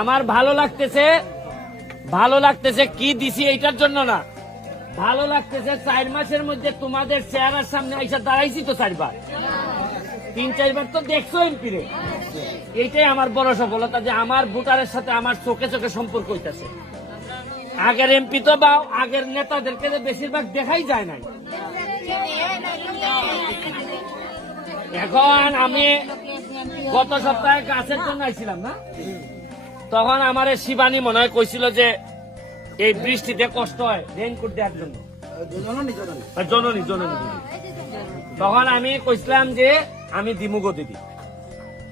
আমার ভালো লাগতেছে কি দিছি এইটার জন্য না, ভালো লাগতেছে 4 মাসের মধ্যে তোমাদের চেহারার সামনে আইসা দাঁড়াইছি তো 4 বার, 3-4 বার তো দেখছো এমপি রে। এইটাই আমার বড় সফলতা যে আমার ভোটারের সাথে আমার চোখে চোখে সম্পর্ক হইতেছে। আগের এমপি তো বা আগের নেতাদেরকে বেশিরভাগ দেখাই যায় নাই। এখন আমি গত সপ্তাহে গাছের জন্য আইছিলাম না, তখন আমার শিবানী মনে হয় কইছিল যে এই বৃষ্টিতে কষ্ট হয় রেইনকোট দেওয়ার জন্য, জননী। তখন আমি কইছিলাম যে আমি দিমুগো দিদি।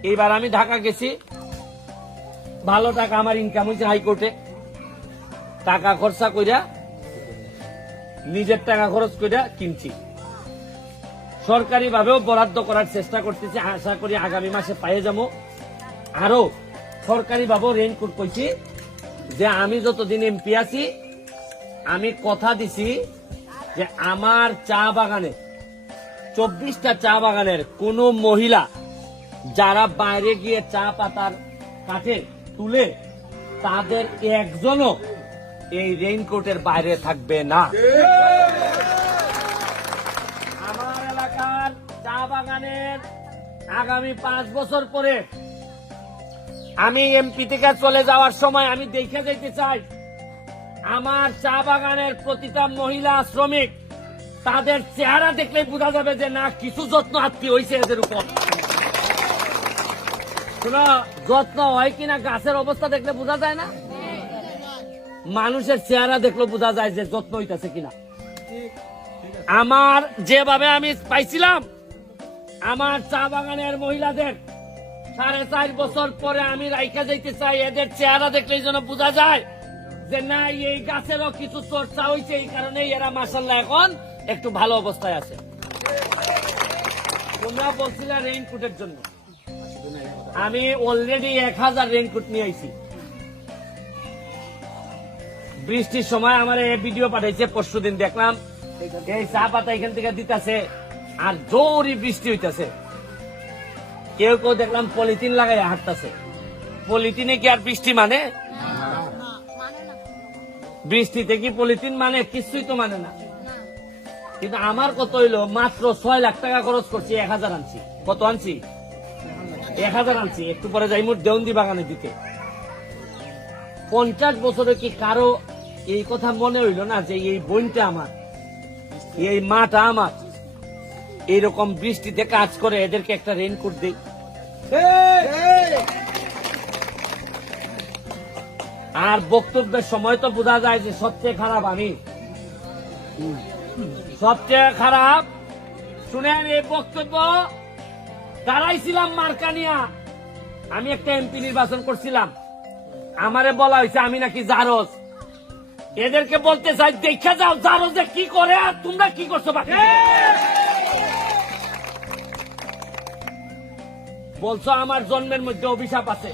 এইবার আমি ঢাকা গেছি, ভালো টাকা আমার ইনকাম হয়েছে হাইকোর্টে, টাকা খরচা কইরা নিজের টাকা খরচ কইরা কিনছি, সরকারি ভাবেও বরাদ্দ করার চেষ্টা করতেছি, আশা করি আগামী মাসে পাইয়ে যাবো। আরো সরকারি ভাবেও রেইনকোট কইছি যে আমি যতদিন এমপি আছি আমি কথা দিছি যে আমার চা বাগানে 24টা চা বাগানের কোন মহিলা যারা বাইরে গিয়ে চা পাতার কাঠে তুলে তাদের একজনও এই রেইনকোটের বাইরে থাকবে না। আমার এলাকার চা বাগানের আগামী 5 বছর পরে আমি এমপি থেকে চলে যাওয়ার সময় আমি দেখে যেতে চাই আমার চা বাগানের প্রতিটা মহিলা শ্রমিক তাদের চেহারা দেখলে বোঝা যাবে যে না কিছু যত্ন আত্মীয় হয়েছে এদের উপর। কোন যত্ন হয় কিনা গাছের অবস্থা দেখলে বোঝা যায় না, মানুষের চেহারা দেখলে বোঝা যায় যে যত্ন হইতেছে কিনা। আমার যেভাবে আমি পাইছিলাম আমার চা বাগানের মহিলাদের 4.5 বছর পরে আমি রাইখা যাইতে চাই, এদের চেহারা দেখলেই যেন বোঝা যায় যে না এই গাছেরও কিছু চর্চা হয়েছে, এই কারণে এরা মাশাআল্লাহ এখন একটু ভালো অবস্থায় আছে। তোমরা বলছিলা রেইনকোটের জন্য, আমি অলরেডি 1000 রেইনকোট নিয়ে আইছি। বৃষ্টির সময় আমার এই ভিডিও পাঠাইছে, পরশুদিন দেখলাম এই চা পাতা এখান থেকে দিতেছে আর জোরই বৃষ্টি হইতেছে, কেউ কেউ দেখলাম পলিথিন লাগাই হাঁটতেছে। পলিথিনে কি আর বৃষ্টি মানে? বৃষ্টিতে কি পলিথিন মানে? কিছুই তো মানে না। কিন্তু আমার কত হইলো মাত্র 6 লাখ টাকা খরচ করছি, 1000 আনছি। কত আনছি? 1000 আনছি। একটু পরে যাই মোট দেওন্দি বাগানে দিতে। 50 বছরে কি কারো এই কথা মনে হইল না যে এই বইনটা আমার, এই মাটা আমার, এইরকম বৃষ্টিতে কাজ করে এদেরকে একটা রেইনকোট দেই? আর বক্তব্যের সময় তো বোঝা যায় যে সবচেয়ে খারাপ আমি, সবচেয়ে খারাপ। শুনেন এই বক্তব্য দাঁড়াইছিলাম মার্কানিয়া, আমি একটা এমপি নির্বাচন করছিলাম, আমারে বলা হয়েছে আমি নাকি জারজ। এদেরকে বলতে চাই দেখা যাও জারজে কি করে আর তোমরা কি করছো বাকি। বলছো আমার জন্মের মধ্যে অভিশাপ আছে,